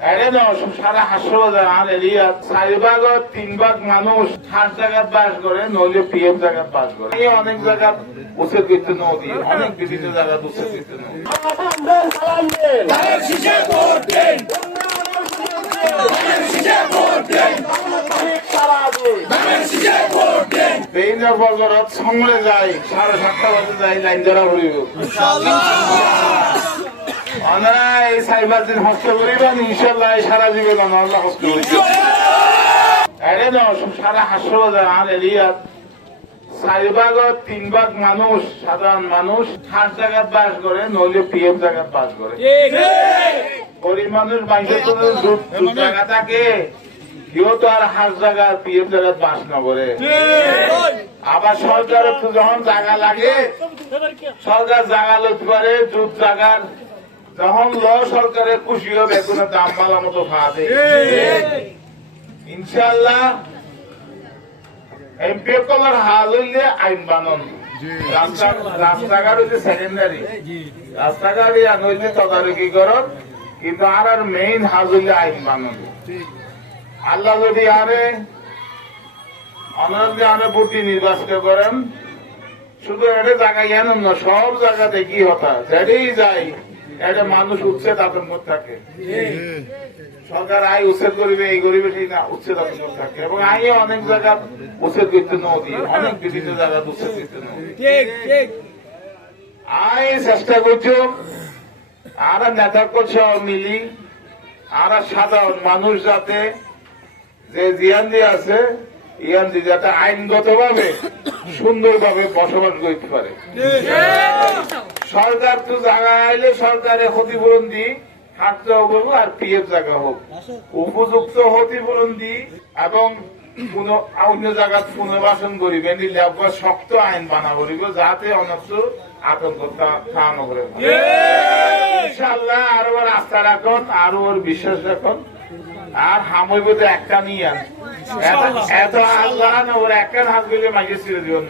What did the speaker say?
সারা হাসপাতাল আর এরিয়া 4 ভাগ 3 ভাগ মানুষ হাট জায়গায় বাস করে, নইলে পিএম জায়গায় বাস করে। অনেক জায়গা উচ্ছেদ করতে নদী, অনেক বিভিন্ন জায়গা উচ্ছেদ করতে নদী। সময় যাই 7:30 বাজে যাই, লাইন ধরা হইব এই 4-5 দিন হস্ত করিবেন, ইনশাল্লাহ সারা জীবন আল্লাহ হস্ত করিব। সারা হাসপাতাল আর এরিয়া 4 ভাগ 3 ভাগ মানুষ, সাধারণ মানুষ হাট জায়গায় বাস করে, নইলে পিএম জায়গায় বাস করে। গরিব মানুষ বাইরে জায়গা থাকে, কেউ তো আর হাট জায়গা পিএম জায়গায় বাস না করে। আবার সরকারের তো যখন জায়গা লাগে, সরকার জায়গা লইতে পারে, জুট জায়গার যখন সরকারের খুশি হবে, কোনো দাম মালা মতো খাওয়া দেয়। ইনশাল্লাহ এমপি কলার হাল হইলে আইন বানন, রাস্তাঘাট হইলে সেকেন্ডারি, রাস্তাঘাট হইলে তদারকি করন, কিন্তু আর মেইন হাল হইলে আইন বানন। আল্লাহ যদি আরে অনার আরে ভোটি নির্বাচিত করেন, শুধু এটা জায়গায় জানেন না, সব জায়গাতে কি হতা যেটাই যায় এটা মানুষ উচ্ছেদ আতঙ্ক থাকে। সরকার আয় উচ্ছেদ করিবে, এই করিবে, সেই না, উচ্ছেদ আতঙ্ক থাকে। এবং আইও অনেক জায়গা উচ্ছেদ করতে নদী, অনেক বিভিন্ন জায়গা উচ্ছেদ করতে নদী। আই চেষ্টা করছো, আর নেতা করছে মিলি, আর সাধারণ মানুষ যাতে যে জিয়ান দিয়ে আছে, ইয়ান দিয়ে যাতে আইনগত ভাবে সুন্দরভাবে বসবাস করতে পারে। সরকার তো জায়গা আইলে সরকারে ক্ষতিপূরণ দিই, হাঁটতে হোক আর পিএফ জায়গা হোক, উপযুক্ত ক্ষতিপূরণ দিই এবং অন্য জায়গা পুনর্বাসন করিবে, নিলে শক্ত আইন বানা করিব, যাতে অনর্থ আতঙ্ক খাওয়ানো করে। ইনশাল্লাহ আরো আস্থা রাখুন, আরো ওর বিশ্বাস রাখুন, আর হামই বোধ একটা নিয়ে এত আল্লাহ ওর একটা হাত গেলে মাঝে ছেড়ে দিবেন।